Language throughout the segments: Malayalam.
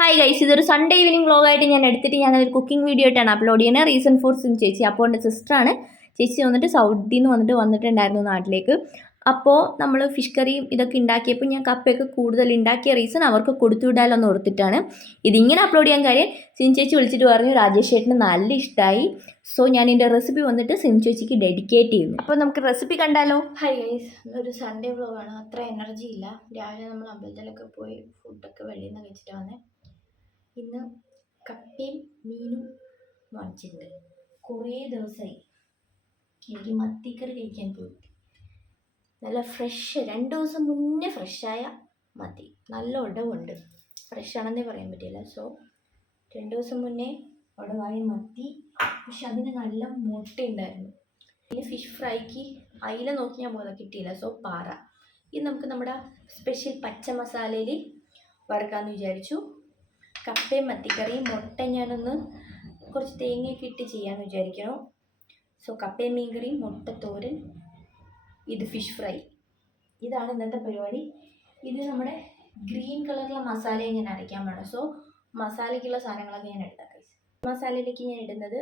ഹായ് ഗൈസ്, ഇതൊരു സൺഡേ ഈവനിങ് വ്ളോഗായിട്ട് ഞാൻ എടുത്തിട്ട് ഞാനൊരു കുക്കിംഗ് വീഡിയോ ആയിട്ടാണ് അപ്ലോഡ് ചെയ്യുന്നത്. റീസൺ ഫോർ ചേച്ചി, അപ്പോൾ എൻ്റെ സിസ്റ്ററാണ്. ചേച്ചി വന്നിട്ട് സൗദിയിൽ നിന്ന് വന്നിട്ടുണ്ടായിരുന്നു നാട്ടിലേക്ക്. അപ്പോൾ നമ്മൾ ഫിഷ് കറിയും ഇതൊക്കെ ഉണ്ടാക്കിയപ്പോൾ ഞാൻ കപ്പയൊക്കെ കൂടുതൽ ഉണ്ടാക്കിയ റീസൺ അവർക്ക് കൊടുത്തുവിടാലെന്ന് ഓർത്തിട്ടാണ് ഇതിങ്ങനെ അപ്ലോഡ് ചെയ്യാൻ കാര്യം. സിൻ ചേച്ചി വിളിച്ചിട്ട് പറഞ്ഞു രാജേഷ് ചേട്ടന് നല്ല ഇഷ്ടമായി, സോ ഞാൻ എൻ്റെ റെസിപ്പി വന്നിട്ട് സിൻ ചേച്ചിക്ക് ഡെഡിക്കേറ്റ് ചെയ്യുന്നു. അപ്പോൾ നമുക്ക് റെസിപ്പി കണ്ടാലോ? ഹായ് ഗൈസ്, ഒരു സൺഡേ വ്ളോഗാണ്. അത്ര എനർജി ഇല്ല. രാവിലെ നമ്മൾ അമ്പലത്തിലൊക്കെ പോയി ഫുഡൊക്കെ വെളിയിൽ നിന്ന് കഴിച്ചിട്ട് വന്നേ. ഇന്ന് കപ്പയും മീനും വാങ്ങിച്ചിട്ടുണ്ട്. കുറേ ദിവസമായി എനിക്ക് മത്തിക്കറി കഴിക്കാൻ പോയി. നല്ല ഫ്രഷ്, 2 ദിവസം മുന്നേ ഫ്രഷായ മത്തി, നല്ല ഉടവുണ്ട്. ഫ്രഷാണെന്നേ പറയാൻ പറ്റില്ല. സോ 2 ദിവസം മുന്നേ ഉടവായ മത്തി, പക്ഷെ അതിന് നല്ല മുട്ടയുണ്ടായിരുന്നു. പിന്നെ ഫിഷ് ഫ്രൈക്ക് അയില നോക്കി ഞാൻ പോകുന്നത് കിട്ടിയില്ല. സോ പാറ. ഇത് നമുക്ക് നമ്മുടെ സ്പെഷ്യൽ പച്ച മസാലയിൽ വറുക്കാമെന്ന് വിചാരിച്ചു. കപ്പയും മത്തിക്കറിയും മുട്ട ഞാനൊന്ന് കുറച്ച് തേങ്ങയൊക്കെ ഇട്ട് ചെയ്യാമെന്ന് വിചാരിക്കണം. സോ കപ്പയും മീൻകറിയും, മുട്ട തോരൻ, ഇത് ഫിഷ് ഫ്രൈ, ഇതാണ് ഇന്നത്തെ പരിപാടി. ഇത് നമ്മുടെ ഗ്രീൻ കളറിലുള്ള മസാലയെ ഞാൻ അരയ്ക്കാൻ വേണം. സോ മസാലയ്ക്കുള്ള സാധനങ്ങളൊക്കെ ഞാൻ എടുത്താൽ മസാലയിലേക്ക് ഞാൻ ഇടുന്നത്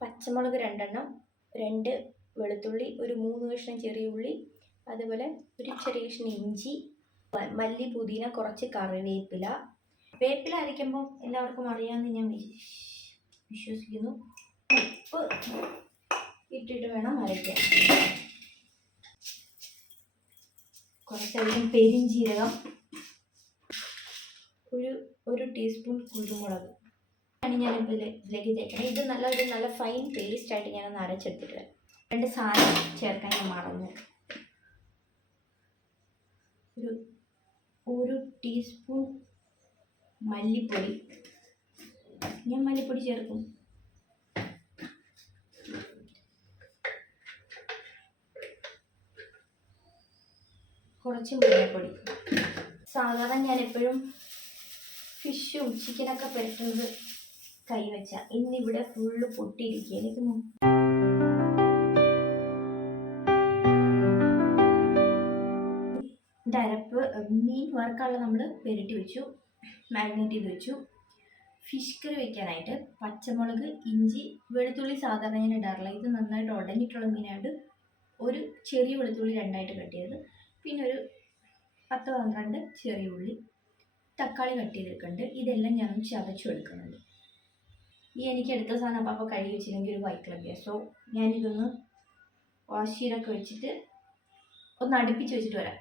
പച്ചമുളക് 2 എണ്ണം, 2 വെളുത്തുള്ളി, ഒരു 3 കഷ്ണം ചെറിയ ഉള്ളി, അതുപോലെ ഒരു ചെറിയ കഷ്ണം ഇഞ്ചി, മല്ലി, പുതിന, കുറച്ച് കറിവേപ്പില. വേപ്പില അരയ്ക്കുമ്പോൾ എല്ലാവർക്കും അറിയാമെന്ന് ഞാൻ വിശ്വസിക്കുന്നു. ഉപ്പ് ഇട്ടിട്ട് വേണം അരയ്ക്കാൻ. കുറച്ചധികം പെരിഞ്ചീരകം, ഒരു ടീസ്പൂൺ കുരുമുളക് ആണ് ഞാനിപ്പോൾ ഇതിലേക്ക് തേക്കണം. ഇത് നല്ല ഫൈൻ പേസ്റ്റായിട്ട് ഞാനൊന്ന് അരച്ചെടുത്തിട്ട് 2 സാധനം ചേർക്കാൻ ഞാൻ മറന്നു. ഒരു ടീസ്പൂൺ മല്ലിപ്പൊടി, ഞാൻ മല്ലിപ്പൊടി ചേർക്കും. കുറച്ച് മഞ്ഞൾപ്പൊടി. സാധാരണ ഞാൻ എപ്പോഴും ഫിഷും ചിക്കനൊക്കെ പുരട്ടുന്നത് കൈവച്ച, ഇന്നിവിടെ ഫുള്ള് പൊട്ടിയിരിക്കുക. എനിക്ക് അരപ്പ് മീൻ വറുക്കാനുള്ള നമ്മൾ പുരട്ടി വെച്ചു, മാരിനേറ്റ് ചെയ്ത് വെച്ചു. ഫിഷ് കറി വയ്ക്കാനായിട്ട് പച്ചമുളക്, ഇഞ്ചി, വെളുത്തുള്ളി സാധാരണ ഞാൻ ഇടാറില്ല. ഇത് നന്നായിട്ട് ഉടഞ്ഞിട്ടുള്ള മീനായിട്ട് ഒരു ചെറിയ വെളുത്തുള്ളി 2ആയിട്ട് കട്ട് ചെയ്തത്, പിന്നെ ഒരു 10-12 ചെറിയ ഉള്ളി, തക്കാളി കട്ട് ചെയ്തെടുക്കുന്നുണ്ട്. ഇതെല്ലാം ഞാനൊന്ന് ചതച്ചു എടുക്കുന്നുണ്ട്. ഈ എനിക്ക് എടുത്ത സാധനം അപ്പോൾ കഴുകി വെച്ചില്ലെങ്കിൽ ഒരു വൈക്ലബ്യ. സോ ഞാനിതൊന്ന് വാഷ് ചെയ്തൊക്കെ വെച്ചിട്ട് ഒന്ന് അടുപ്പിച്ച് വെച്ചിട്ട് വരാം.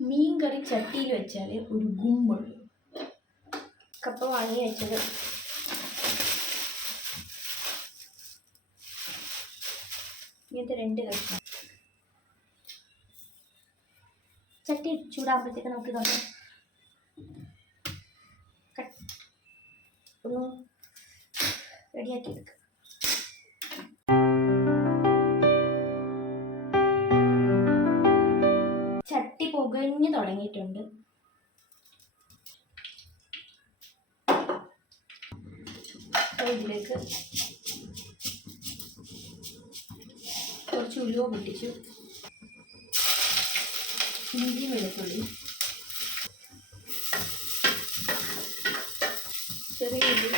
മീൻ കറി ചട്ടിയിൽ വെച്ചാൽ ഒരു ഗുമ്മുള്ളൂ. കപ്പ വാങ്ങി വെച്ചത് ഇങ്ങനത്തെ 2 കഷ്ണം. ചട്ടി ചൂടാകുമ്പോഴത്തേക്ക് നമുക്ക് ഇതൊക്കെ ഒന്ന് റെഡിയാക്കി എടുക്കാം. ചട്ടി പുകഞ്ഞു തുടങ്ങിയിട്ടുണ്ട്. ഇതിലേക്ക് കുറച്ച് ഉലുവ പൊട്ടിച്ചു, ഇഞ്ചി, വെളുത്തുള്ളി, ചെറിയ ഉള്ളി,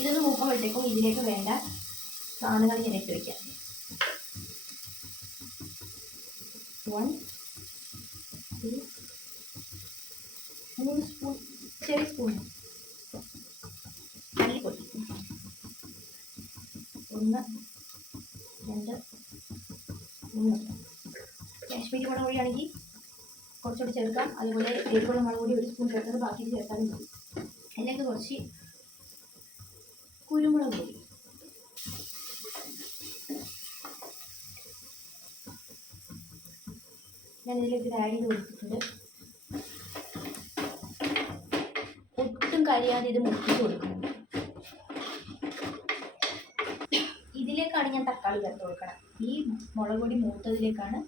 ഇതൊന്ന് മൂക്കുമ്പോഴത്തേക്കും ഇതിലേക്ക് വേണ്ട സാധനങ്ങൾ ഞാൻ ഇട്ട് വയ്ക്കാം. 1, 2, 3 സ്പൂൺ ചെറിയ സ്പൂൺ മല്ലിപ്പൊടി, 1, 2, 3. കാശ്മീരി മുളക് പൊടിയാണെങ്കിൽ കുറച്ചുകൂടി ചേർക്കാം. അതുപോലെ എരിവുള്ള മുളക് പൊടി 1 സ്പൂൺ ചേർത്തത് ബാക്കി ചേർത്താലും മതി. അതിലേക്ക് കുറച്ച് കുരുമുളക് പൊടി, ഞാൻ ഇതിലേക്ക് ആഡ് ചെയ്ത് കൊടുത്തിട്ടുണ്ട്. ഒട്ടും കരിയാതെ ഇത് മുറിച്ച് കൊടുക്കുന്നുണ്ട്. ഇതിലേക്കാണ് ഞാൻ തക്കാളി ചേർത്ത് കൊടുക്കണം. ഈ മുളക് പൊടി മൂത്തതിലേക്കാണ്,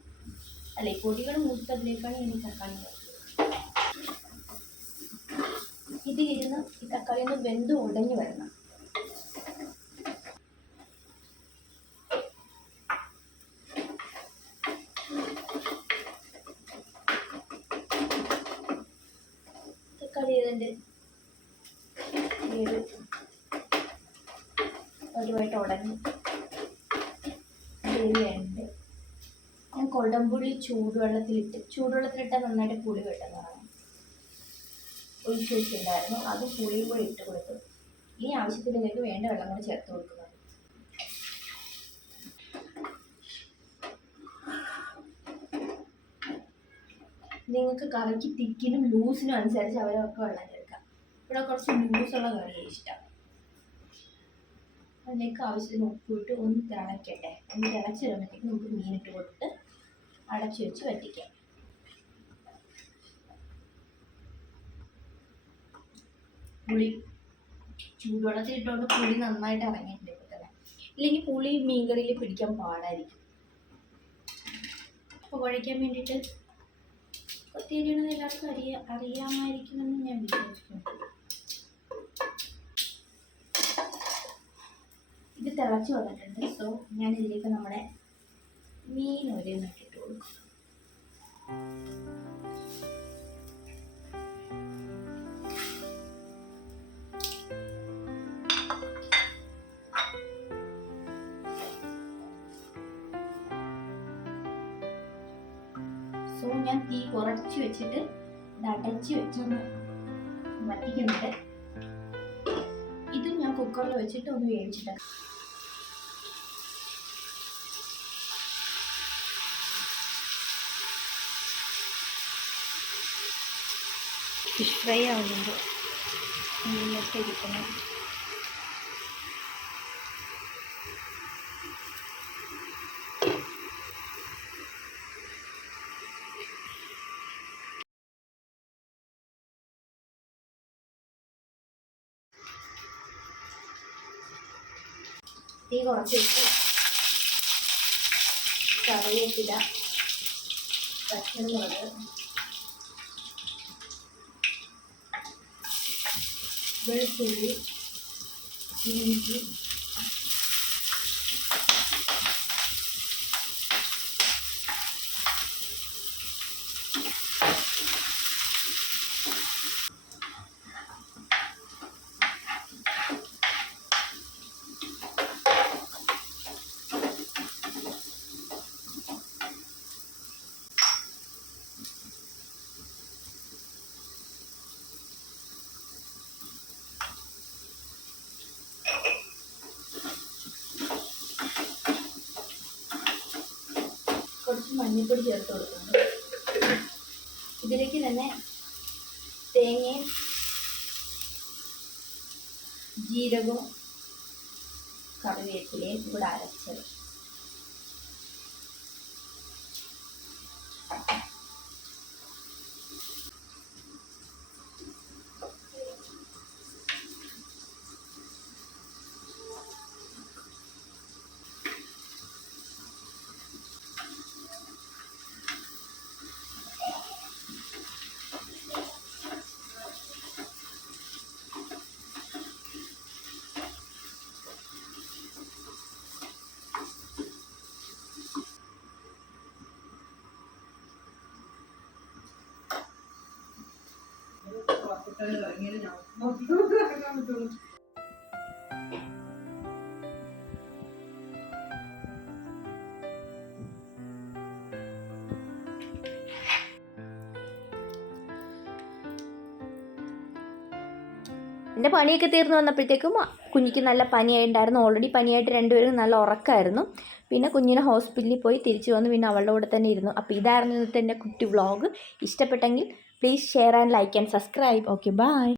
അല്ലെ പൊടികൾ മൂത്തതിലേക്കാണ് ഞാൻ തക്കാളി ചേർത്ത്. ഇതിലിരുന്ന് ഈ തക്കാളി ഒന്ന് വെന്ത് ഉടഞ്ഞു വരണം. തക്കാളി ഇതിൻ്റെ ഒരുപായിട്ട് ഉടഞ്ഞ് വേണ്ട. ഞാൻ കൊടംപുളി ചൂടുവെള്ളത്തിലിട്ടാൽ നന്നായിട്ട് പുളി വെട്ടുന്നതാണ് ഒഴിച്ച് വെച്ചിട്ടുണ്ടായിരുന്നു. അത് പുളിയും കൂടി ഇട്ട് കൊടുത്തു. ഈ ആവശ്യത്തിലേക്ക് വേണ്ട വെള്ളം കൂടി ചേർത്ത് കൊടുക്കുന്നത്. നിങ്ങൾക്ക് കറിക്ക് തിക്കിനും ലൂസിനും അനുസരിച്ച് അവരവർക്ക് വെള്ളം ചേർക്കാം. ഇവിടെ കുറച്ച് ലൂസുള്ള കറിയാണ് ഇഷ്ടം. അതിലേക്ക് ആവശ്യത്തിന് ഉപ്പിട്ട് ഒന്ന് തിളയ്ക്കട്ടെ. ഒന്ന് തിളച്ച് വരുമ്പോഴത്തേക്ക് നമുക്ക് മീനിട്ട് കൊടുത്ത് അടച്ചു വെച്ച് വറ്റിക്കാം. പുളി ചൂടുവെള്ളത്തിൽ ഇട്ടുകൊണ്ട് പുളി നന്നായിട്ട് ഇറങ്ങിയിട്ടുണ്ട് ഇപ്പോൾ തന്നെ. ഇല്ലെങ്കിൽ പുളി മീൻകറിയിൽ പിടിക്കാൻ പാടായിരിക്കും. അപ്പോൾ കുഴയ്ക്കാൻ വേണ്ടിയിട്ട് കൊത്തിയരിയണമെന്ന് എല്ലാവർക്കും അറിയാമായിരിക്കുമെന്ന് ഞാൻ വിശ്വസിക്കുന്നു. ഇത് തിളച്ച് വന്നിട്ടുണ്ട്. സോ ഞാൻ ഇതിലേക്ക് നമ്മുടെ മീൻ ഒരെണ്ണിട്ട് കൊടുക്കും. സോ ഞാൻ തീ കുറച്ച് വെച്ചിട്ട് ഇത് അടച്ച് വെച്ചൊന്ന് വറ്റിക്കുന്നുണ്ട്. ഇതും ഞാൻ കുക്കറിൽ വെച്ചിട്ട് ഒന്ന് വേവിച്ചിട്ട് ഫിഷ് ഫ്രൈ ആവുന്നുണ്ട് മീനൊക്കെ ഇരിക്കുന്നത്. തീ കുറച്ച് വെച്ച് കറിവേപ്പില, പച്ചമുളക്, വെളുത്തുള്ളി, ഇഞ്ചി, കുറച്ച് മഞ്ഞൾപ്പൊടി ചേർത്ത് കൊടുക്കുന്നുണ്ട്. ഇതിലേക്ക് തന്നെ തേങ്ങയും ജീരകവും കറിവേപ്പിലയും കൂടെ അരച്ചത്. എൻ്റെ പണിയൊക്കെ തീർന്നു വന്നപ്പോഴത്തേക്കും കുഞ്ഞിക്ക് നല്ല പനിയായിട്ടുണ്ടായിരുന്നു. ഓൾറെഡി പനിയായിട്ട് രണ്ടുപേരും നല്ല ഉറക്കമായിരുന്നു. പിന്നെ കുഞ്ഞിനെ ഹോസ്പിറ്റലിൽ പോയി തിരിച്ചു വന്നു. പിന്നെ അവളുടെ കൂടെ തന്നെ ഇരുന്നു. അപ്പോൾ ഇതായിരുന്നു ഇന്നത്തെ എൻ്റെ കുട്ടി വ്ളോഗ്. ഇഷ്ടപ്പെട്ടെങ്കിൽ please share and like and subscribe. Okay, by.